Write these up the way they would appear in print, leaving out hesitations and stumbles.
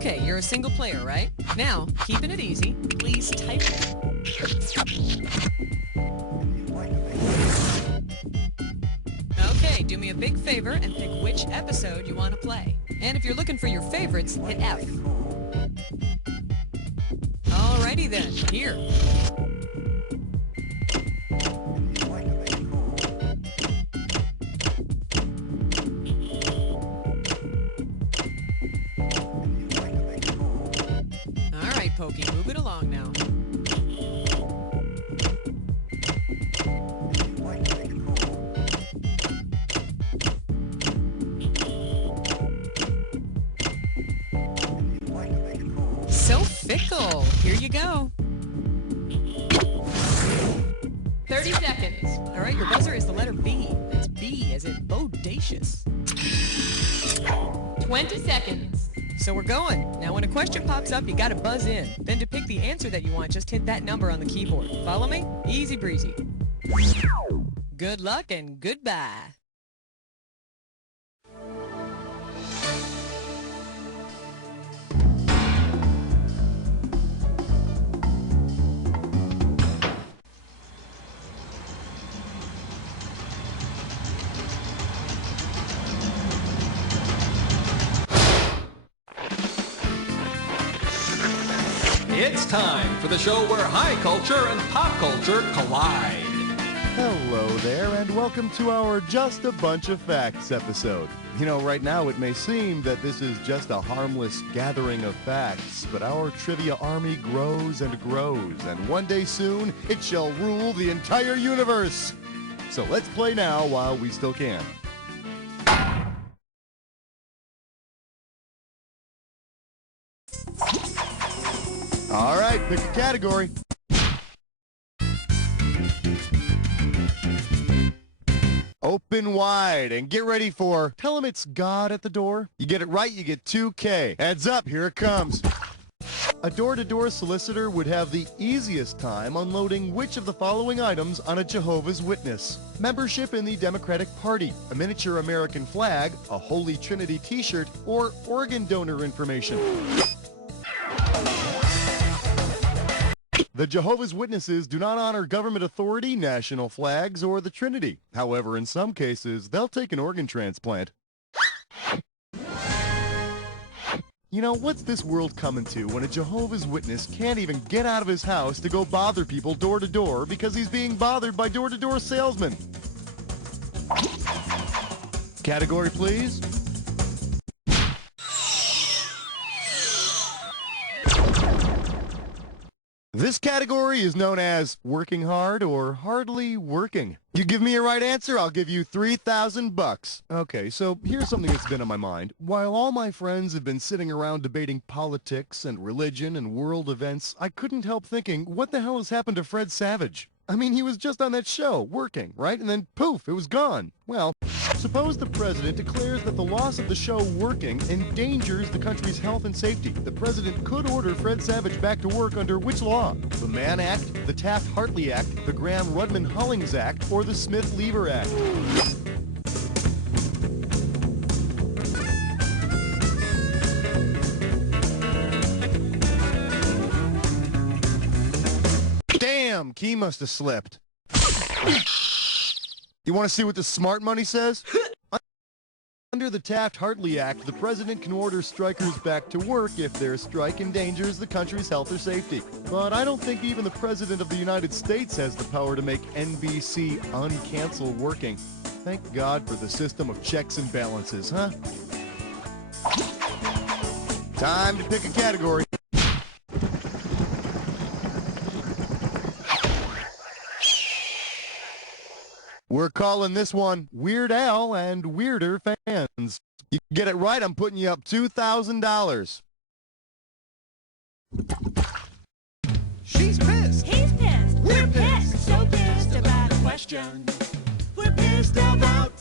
Okay, you're a single player, right? Now, keeping it easy, please type it. Okay, do me a big favor and pick which episode you want to play. And if you're looking for your favorites, hit F. Alrighty then, here. Alright, Pokey, move it along now. So fickle. Here you go. 30 seconds. All right, your buzzer is the letter B. That's B as in bodacious. 20 seconds. So we're going. Now when a question pops up, you gotta buzz in. Then to pick the answer that you want, just hit that number on the keyboard. Follow me? Easy breezy. Good luck and goodbye. It's time for the show where high culture and pop culture collide. Hello there, and welcome to our Just a Bunch of Facts episode. You know, right now it may seem that this is just a harmless gathering of facts, but our trivia army grows and grows, and one day soon it shall rule the entire universe. So let's play now while we still can. All right, pick a category. Open wide and get ready for tell them it's God at the door. You get it right, you get 2K. Heads up, here it comes. A door-to-door solicitor would have the easiest time unloading which of the following items on a Jehovah's Witness? Membership in the Democratic Party, a miniature American flag, a Holy Trinity t-shirt, or organ donor information. The Jehovah's Witnesses do not honor government authority, national flags, or the Trinity. However, in some cases, they'll take an organ transplant. You know, what's this world coming to when a Jehovah's Witness can't even get out of his house to go bother people door to door because he's being bothered by door-to-door salesmen? Category, please. This category is known as working hard or hardly working. You give me a right answer, I'll give you $3,000. Okay, so here's something that's been on my mind. While all my friends have been sitting around debating politics and religion and world events, I couldn't help thinking, what the hell has happened to Fred Savage? I mean, he was just on that show, working, right? And then poof, it was gone. Well, suppose the president declares that the loss of the show working endangers the country's health and safety. The president could order Fred Savage back to work under which law? The Mann Act, the Taft-Hartley Act, the Graham-Rudman-Hollings Act, or the Smith-Lever Act? Damn, key must have slipped. You want to see what the smart money says? Under the Taft-Hartley Act, the president can order strikers back to work if their strike endangers the country's health or safety. But I don't think even the president of the United States has the power to make NBC uncancel working. Thank God for the system of checks and balances, huh? Time to pick a category. We're calling this one Weird Al and Weirder Fans. You get it right, I'm putting you up $2,000. She's pissed. He's pissed. We're pissed. So pissed about a question. We're pissed about.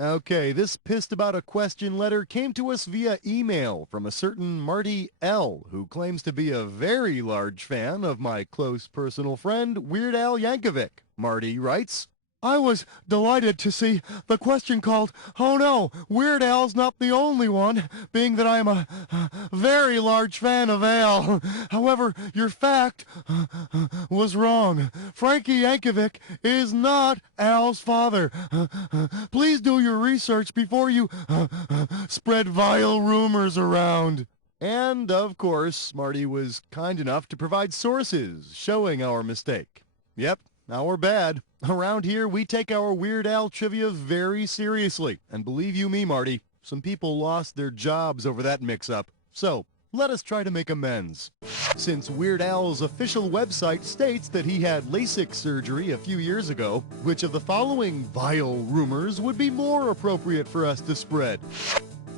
Okay, this pissed about a question letter came to us via email from a certain Marty L., who claims to be a very large fan of my close personal friend, Weird Al Yankovic. Marty writes, I was delighted to see the question called, "Oh no, Weird Al's not the only one," being that I am a very large fan of Al. However, your fact was wrong. Frankie Yankovic is not Al's father. Please do your research before you spread vile rumors around. And, of course, Marty was kind enough to provide sources showing our mistake. Yep, our bad. Around here, we take our Weird Al trivia very seriously. And believe you me, Marty, some people lost their jobs over that mix-up. So, let us try to make amends. Since Weird Al's official website states that he had LASIK surgery a few years ago, which of the following vile rumors would be more appropriate for us to spread?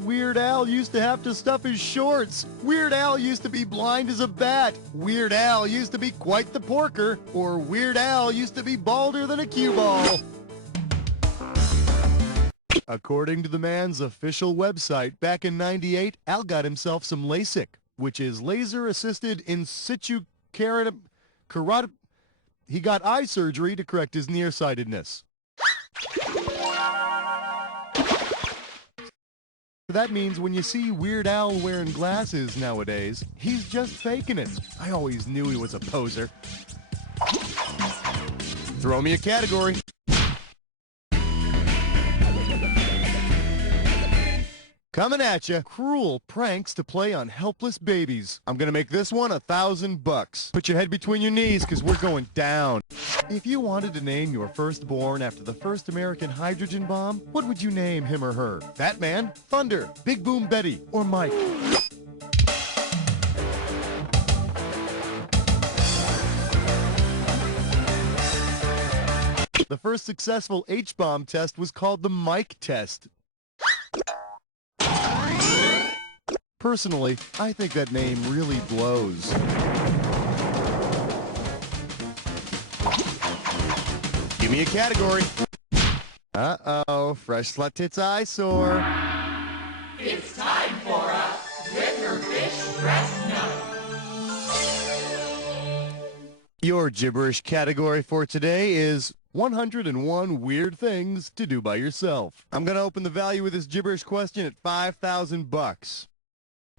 Weird Al used to have to stuff his shorts. Weird Al used to be blind as a bat. Weird Al used to be quite the porker. Or Weird Al used to be balder than a cue ball. According to the man's official website, back in '98, Al got himself some LASIK, which is laser-assisted in situ carotid. He got eye surgery to correct his nearsightedness. That means when you see Weird Al wearing glasses nowadays, he's just faking it. I always knew he was a poser. Throw me a category. Coming at you, cruel pranks to play on helpless babies. I'm gonna make this one $1,000. Put your head between your knees, because we're going down. If you wanted to name your firstborn after the first American hydrogen bomb, what would you name him or her? Fat Man, Thunder, Big Boom Betty, or Mike? The first successful H-bomb test was called the Mike test. Personally, I think that name really blows. Give me a category. Uh-oh, fresh slut tits eyesore. It's time for a River Fish Breast Nut. Your gibberish category for today is 101 weird things to do by yourself. I'm gonna open the value of this gibberish question at $5,000.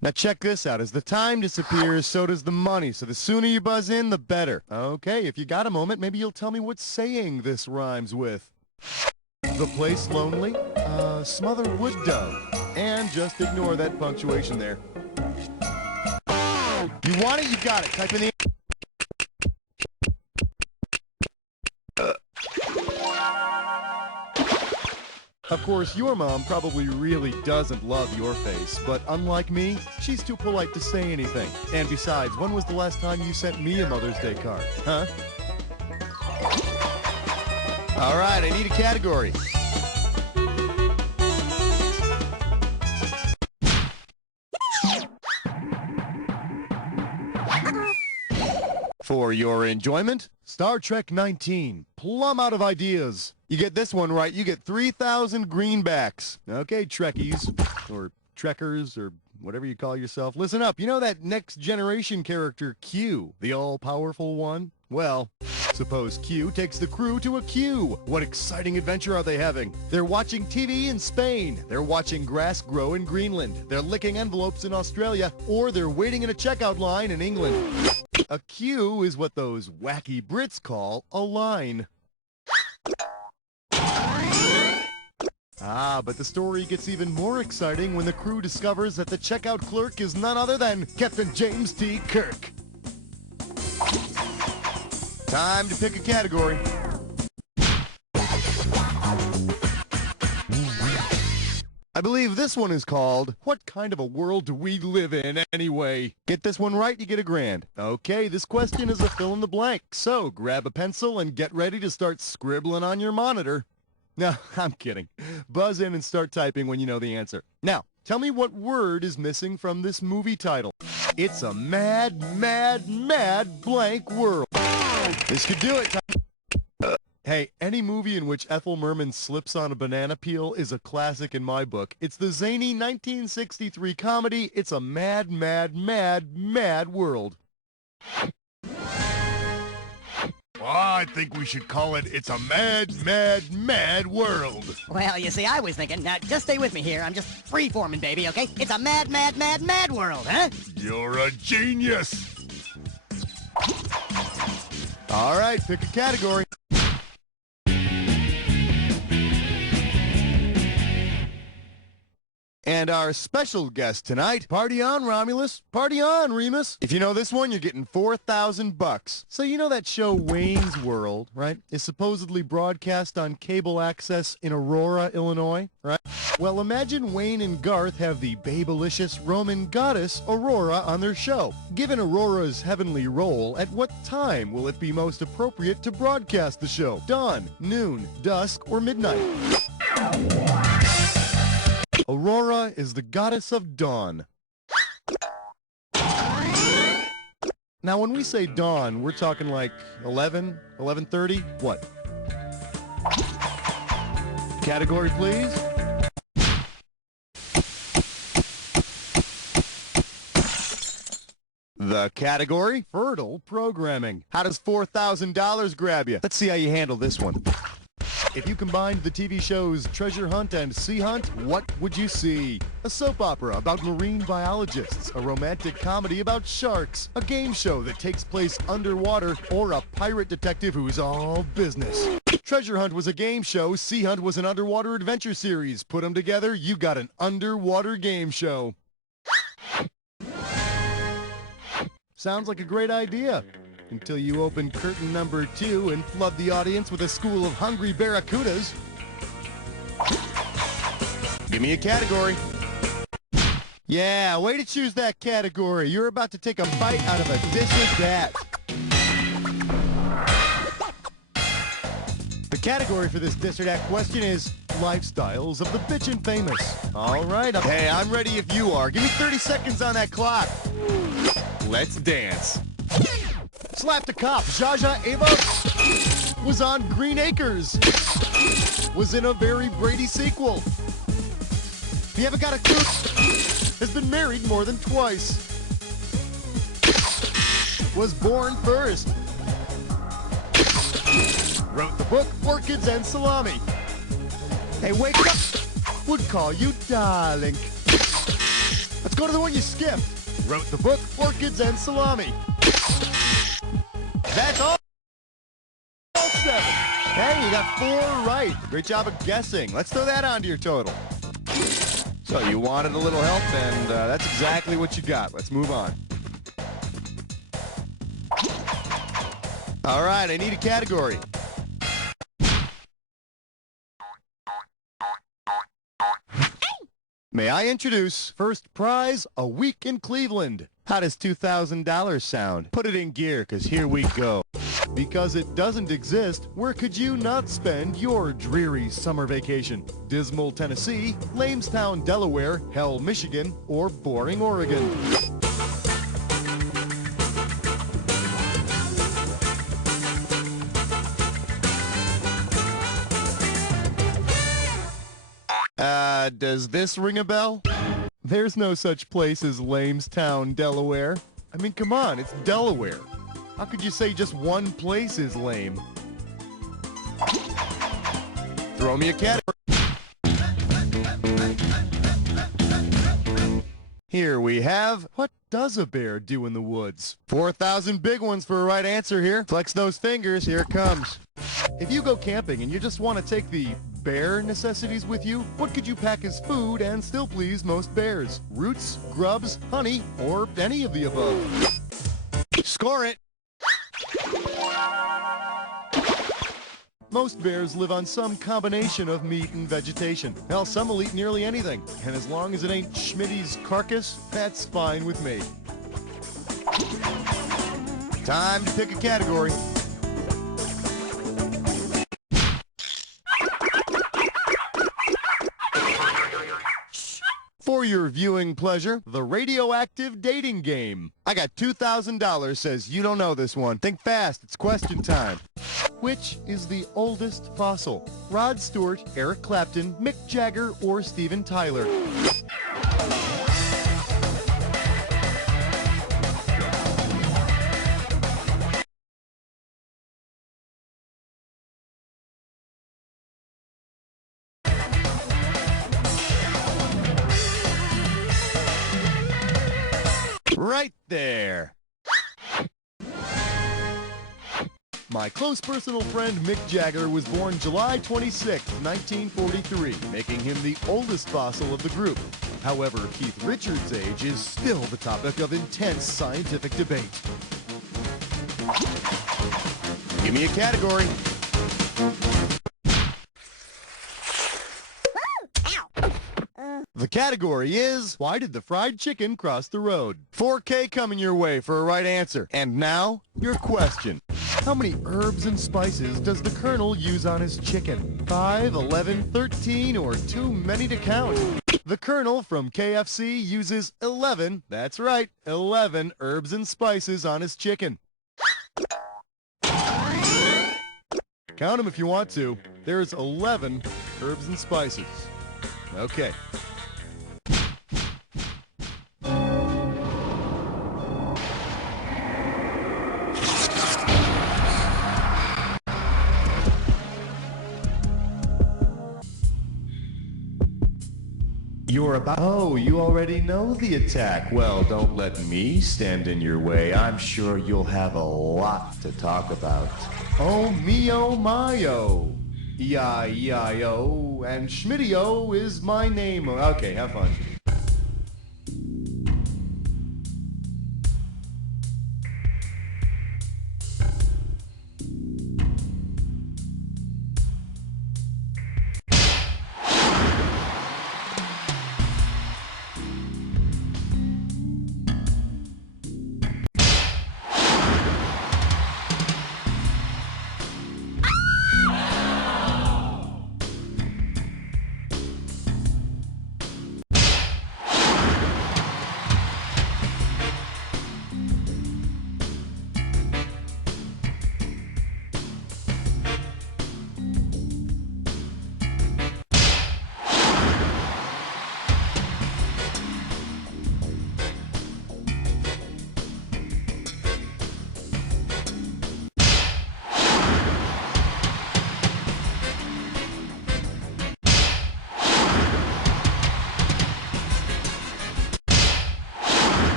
Now check this out. As the time disappears, so does the money. So the sooner you buzz in, the better. Okay, if you got a moment, maybe you'll tell me what saying this rhymes with. The place lonely, smother wood dove, and just ignore that punctuation there. You want it, you got it. Type in the... Of course, your mom probably really doesn't love your face, but unlike me, she's too polite to say anything. And besides, when was the last time you sent me a Mother's Day card, huh? All right, I need a category. For your enjoyment, Star Trek 19, plumb out of ideas. You get this one right, you get 3,000 greenbacks. Okay, Trekkies, or Trekkers, or whatever you call yourself. Listen up, you know that Next Generation character Q, the all-powerful one? Well, suppose Q takes the crew to a queue. What exciting adventure are they having? They're watching TV in Spain. They're watching grass grow in Greenland. They're licking envelopes in Australia. Or they're waiting in a checkout line in England. A queue is what those wacky Brits call a line. Ah, but the story gets even more exciting when the crew discovers that the checkout clerk is none other than Captain James T. Kirk. Time to pick a category. I believe this one is called, What Kind of a World Do We Live In Anyway? Get this one right, you get $1,000. Okay, this question is a fill in the blank, so grab a pencil and get ready to start scribbling on your monitor. No, I'm kidding. Buzz in and start typing when you know the answer. Now, tell me what word is missing from this movie title. It's a mad, mad, mad blank world. This could do it. Hey, any movie in which Ethel Merman slips on a banana peel is a classic in my book. It's the zany 1963 comedy, It's a Mad, Mad, Mad, Mad World. I think we should call it It's a Mad, Mad, Mad World. Well, you see, I was thinking, now just stay with me here. I'm just free-forming, baby, okay? It's a mad, mad, mad, mad world, huh? You're a genius. All right, pick a category. And our special guest tonight, party on, Romulus. Party on, Remus. If you know this one, you're getting $4,000. So you know that show Wayne's World, right? Is supposedly broadcast on cable access in Aurora, Illinois, right? Well, imagine Wayne and Garth have the babylicious Roman goddess Aurora on their show. Given Aurora's heavenly role, at what time will it be most appropriate to broadcast the show? Dawn, noon, dusk, or midnight? Aurora is the goddess of dawn. Now, when we say dawn, we're talking like 11, 11:30? What? Category, please. The category, fertile programming. How does $4,000 grab you? Let's see how you handle this one. If you combined the TV shows Treasure Hunt and Sea Hunt, what would you see? A soap opera about marine biologists, a romantic comedy about sharks, a game show that takes place underwater, or a pirate detective who's all business. Treasure Hunt was a game show, Sea Hunt was an underwater adventure series. Put them together, you got an underwater game show. Sounds like a great idea. Until you open curtain number 2 and flood the audience with a school of hungry barracudas. Give me a category. Yeah, way to choose that category. You're about to take a bite out of a dish of that. The category for this This or That question is lifestyles of the bitchin' famous. All right. Hey, I'm ready if you are. Give me 30 seconds on that clock. Let's dance. Slapped a cop. Zsa Zsa Ava was on Green Acres. Was in a very Brady sequel. If you haven't got a clue, has been married more than twice. Was born first. Wrote the book Orchids and Salami. Hey, wake up. Would call you darling. Let's go to the one you skipped. Wrote the book Orchids and Salami. That's all 7. Hey, you got 4 right. Great job of guessing. Let's throw that onto your total. So you wanted a little help, and that's exactly what you got. Let's move on. All right, I need a category. May I introduce first prize, a week in Cleveland. How does $2,000 sound? Put it in gear, because here we go. Because it doesn't exist, where could you not spend your dreary summer vacation? Dismal, Tennessee, Lamestown, Delaware, Hell, Michigan, or boring Oregon? Does this ring a bell? There's no such place as Lamestown, Delaware. I mean, come on, it's Delaware. How could you say just one place is lame? Throw me a category. Here we have, what does a bear do in the woods? 4,000 big ones for a right answer here. Flex those fingers, here it comes. If you go camping and you just want to take the bear necessities with you, what could you pack as food and still please most bears? Roots, grubs, honey, or any of the above? Score it! Most bears live on some combination of meat and vegetation. Hell, some will eat nearly anything. And as long as it ain't Schmitty's carcass, that's fine with me. Time to pick a category. For your viewing pleasure, the radioactive dating game. I got $2,000, says you don't know this one. Think fast, it's question time. Which is the oldest fossil? Rod Stewart, Eric Clapton, Mick Jagger, or Steven Tyler? right there. My close personal friend Mick Jagger was born July 26, 1943, making him the oldest fossil of the group. However, Keith Richards' age is still the topic of intense scientific debate. Give me a category. The category is, why did the fried chicken cross the road? 4K coming your way for a right answer. And now, your question. How many herbs and spices does the Colonel use on his chicken? 5, 11, 13, or too many to count? The Colonel from KFC uses 11, that's right, 11 herbs and spices on his chicken. Count them if you want to. There's 11 herbs and spices. Okay. You're about... Oh, you already know the attack. Well, don't let me stand in your way. I'm sure you'll have a lot to talk about. Oh, me-oh, my-oh. E-I-E-I-O, and Schmitty-O is my name. Okay, have fun.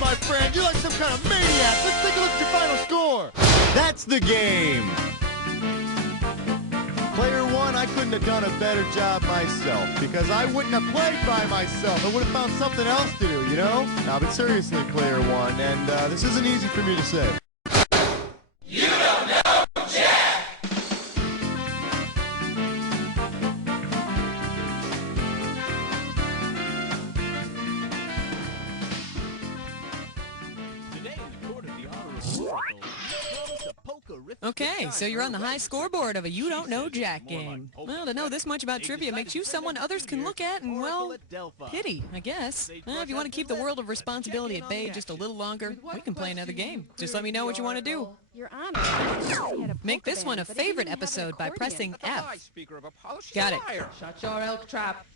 My friend, you're like some kind of maniac. Let's take a look at your final score. That's the game. Player one, I couldn't have done a better job myself because I wouldn't have played by myself. I would have found something else to do, you know? Now, but seriously, player one, and this isn't easy for me to say. You don't know Jack! Okay, so you're on the high scoreboard of a You Don't Know Jack game. Well, to know this much about trivia makes you someone others can look at and, well, pity, I guess. If you want to keep the world of responsibility at bay just a little longer, we can play another game. Just let me know what you want to do. Your Honor. Make this one a favorite episode by pressing F. Got it. Shut your elk trap.